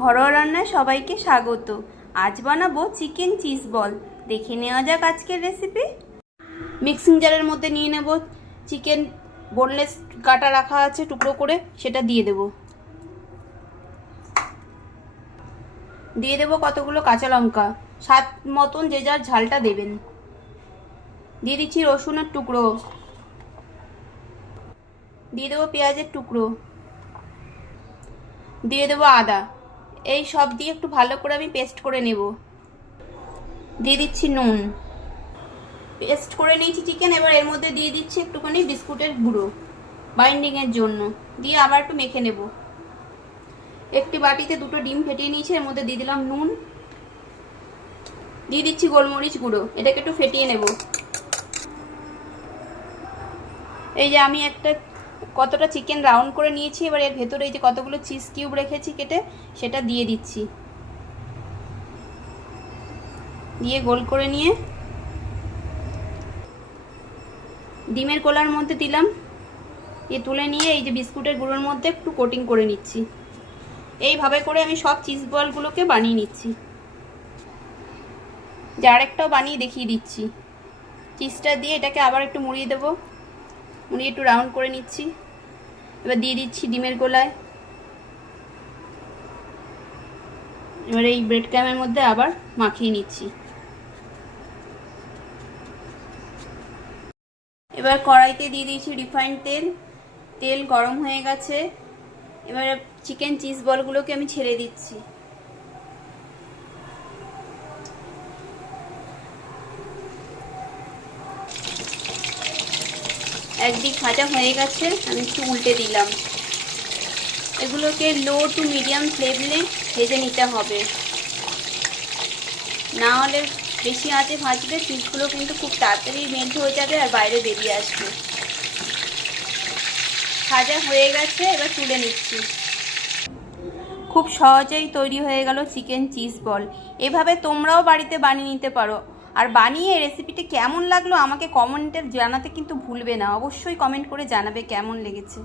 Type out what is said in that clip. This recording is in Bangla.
ঘরোয়া রান্নায় সবাইকে স্বাগত। আজ বানাবো চিকেন চিজ বল। দেখে নেওয়া যাক আজকের রেসিপি মিক্সিং জারের মধ্যে নিয়ে নেব চিকেন বোনলেস কাটা রাখা আছে টুকরো করে, সেটা দিয়ে দেব। দিয়ে দেব কতগুলো কাঁচা লঙ্কা। স্বাদ মতন যে যার ঝালটা দেবেন। দিয়ে দিচ্ছি রসুনের টুকরো। দিয়ে দেবো পেঁয়াজের টুকরো। দিয়ে দেবো আদা। এই সব দিয়ে একটু ভালো করে আমি পেস্ট করে নেব। দিয়ে দিচ্ছি নুন। পেস্ট করে নিয়েছি চিকেন এবার এর মধ্যে দিয়ে দিচ্ছি একটুখানি বিস্কুটের গুঁড়ো বাইন্ডিংয়ের জন্য। দিয়ে আবার একটু মেখে নেব। একটি বাটিতে দুটো ডিম ফেটিয়ে নিয়েছি, এর মধ্যে দিয়ে দিলাম নুন। দিয়ে দিচ্ছি গোলমরিচ গুঁড়ো, এটাকে একটু ফেটিয়ে নেব। এই যে আমি একটা কতটা চিকেন রাউন্ড করে নিয়েছি, এবার এর ভেতরে এই যে কতগুলো চিজ কিউব রেখেছি কেটে, সেটা দিয়ে দিচ্ছি। দিয়ে গোল করে নিয়ে ডিমের কোলার মধ্যে দিলাম। এ তুলে নিয়ে এই যে বিস্কুটের গুঁড়োর মধ্যে একটু কোটিং করে নিচ্ছি। এইভাবে করে আমি সব চিজ বলগুলোকে বানিয়ে নিচ্ছি। যে আরেকটাও বানিয়ে দেখিয়ে দিচ্ছি। চিজটা দিয়ে এটাকে আবার একটু মুড়িয়ে দেবো। মুড়িয়ে একটু রাউন্ড করে নিচ্ছি। এবার দিয়ে দিচ্ছি ডিমের গোলায়। এবার এই ব্রেড ক্যামের মধ্যে আবার মাখিয়ে নিচ্ছি। এবার কড়াইতে দিয়ে দিয়েছি রিফাইন্ড তেল। তেল গরম হয়ে গেছে। এবার চিকেন চিজ বলগুলোকে আমি ছেড়ে দিচ্ছি। একদিক ভাজা হয়ে গেছে, আমি একটু উল্টে দিলাম। এগুলোকে লো টু মিডিয়াম ফ্লেমে ভেজে নিতে হবে। না হলে বেশি আঁচে ভাজলে চিজগুলো কিন্তু খুব তাড়াতাড়ি মেল্ট হয়ে যাবে আর বাইরে বেরিয়ে আসবে। ভাজা হয়ে গেছে, এবার তুলে নিচ্ছি। খুব সহজেই তৈরি হয়ে গেল চিকেন চিজ বল এভাবে তোমরাও বাড়িতে বানিয়ে নিতে পারো। আর বানিয়ে রেসিপিটি কেমন লাগল আমাকে কমেন্টের জানাতে কিন্তু ভুলবে না। অবশ্যই কমেন্ট করে জানাবে কেমন লেগেছে।